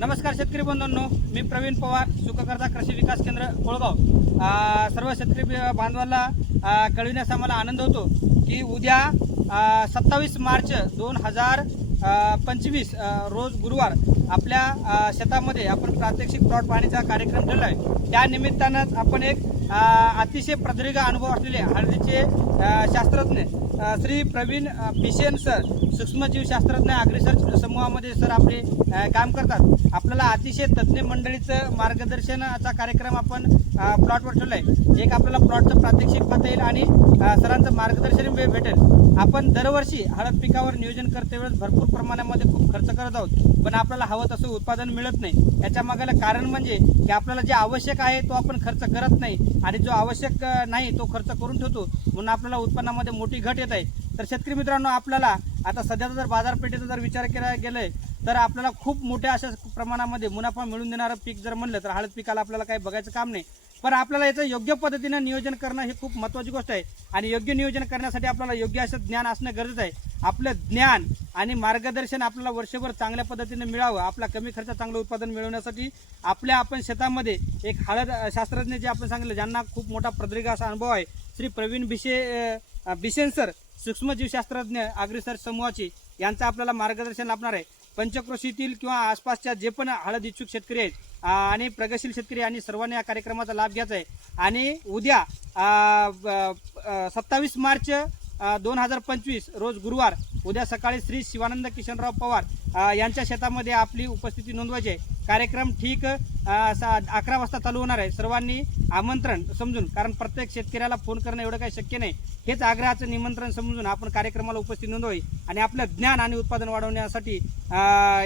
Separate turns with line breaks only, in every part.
नमस्कार शेतकरी बंधूंनो मी प्रवीण पवार सुखकर्ता कृषी विकास केंद्र कोळगाव. सर्व शेतकरी बांधवांना कळविण्यास आम्हाला आनंद होतो की उद्या सत्तावीस मार्च दोन हजार पंचवीस रोज गुरुवार आपल्या शेतामध्ये आपण प्रात्यक्षिक प्लॉट पाहणीचा कार्यक्रम ठेवला आहे त्या निमित्तानंच आपण एक अतिशय प्रदीर्घ अनुभव असलेले हळदीचे शास्त्रज्ञ श्री प्रवीण पिशेन सर सूक्ष्मजीव शास्त्रज्ञ समूहामध्ये सर आपले काम करतात. आपल्याला अतिशय तज्ज्ञ मंडळीचं मार्गदर्शनाचा कार्यक्रम आपण प्लॉटवर ठेवला आहे एक आपल्याला प्लॉटचं प्रात्यक्षिक पाहता येईल आणि सरांचं मार्गदर्शन भेटेल. आपण दरवर्षी हळद पिकावर नियोजन करते वेळेस भरपूर प्रमाणामध्ये खूप खर्च करत आहोत. पण आपल्याला हवं तसं उत्पादन मिळत नाही. याच्या मागायला कारण म्हणजे की आपल्याला जे आवश्यक आहे तो आपण खर्च करत नाही. आणि जो आवश्यक नाही तो खर्च करून ठेवतो. म्हणून आपल्याला उत्पन्नामध्ये मोठी घट येत आहे. तर शेतकरी मित्रांनो आपल्याला आता सध्याचा जर बाजारपेठेचा जर विचार केला गेलाय तर आपल्याला खूप मोठ्या अशा प्रमाणामध्ये मुनाफा मिळून देणारं पीक जर म्हणलं तर हळद पिकाला आपल्याला काही बघायचं काम नाही. पण आपल्याला याचं योग्य पद्धतीनं नियोजन करणं ही खूप महत्त्वाची गोष्ट आहे. आणि योग्य नियोजन करण्यासाठी आपल्याला योग्य असं ज्ञान असणं गरजेचं आहे. आपलं ज्ञान आणि मार्गदर्शन आपल्याला वर्षभर चांगल्या पद्धतीने मिळावं आपला कमी खर्चात चांगलं उत्पादन मिळवण्यासाठी आपल्या आपण शेतामध्ये एक हळद शास्त्रज्ञ जे आपण सांगितलं ज्यांना खूप मोठा प्रदीर्घ असा अनुभव आहे श्री प्रवीण भिशे अ, बिसेन सर. सूक्ष्मजीवशास्त्रज्ञ अग्रिसर समूहाचे यांचं आपल्याला मार्गदर्शन लाभणार आहे. पंचक्रोशीतील किंवा आसपासच्या जे पण हळद इच्छुक शेतकरी आहेत आणि प्रगतशील शेतकरी आणि सर्वांनी या कार्यक्रमाचा लाभ घ्यायचा आहे. आणि उद्या सत्तावीस मार्च दोन हजार पंचवीस रोज गुरुवार उद्या सकाळी श्री शिवानंद किशनराव पवार यांच्या शेतामध्ये आपली उपस्थिती नोंदवायची आहे. कार्यक्रम ठीक सा- अकरा वाजता चालू होणार आहे. सर्वांनी आमंत्रण समजून कारण प्रत्येक शेतकऱ्याला फोन करणं एवढं काही शक्य नाही. हेच आग्रहाचं निमंत्रण समजून आपण कार्यक्रमाला उपस्थित नोंदवावी आणि आपलं ज्ञान आणि उत्पादन वाढवण्यासाठी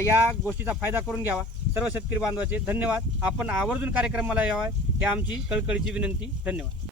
या गोष्टीचा फायदा करून घ्यावा. सर्व शेतकरी बांधवाचे धन्यवाद. आपण आवर्जून कार्यक्रमाला यावा ही आमची कळकळीची विनंती. धन्यवाद.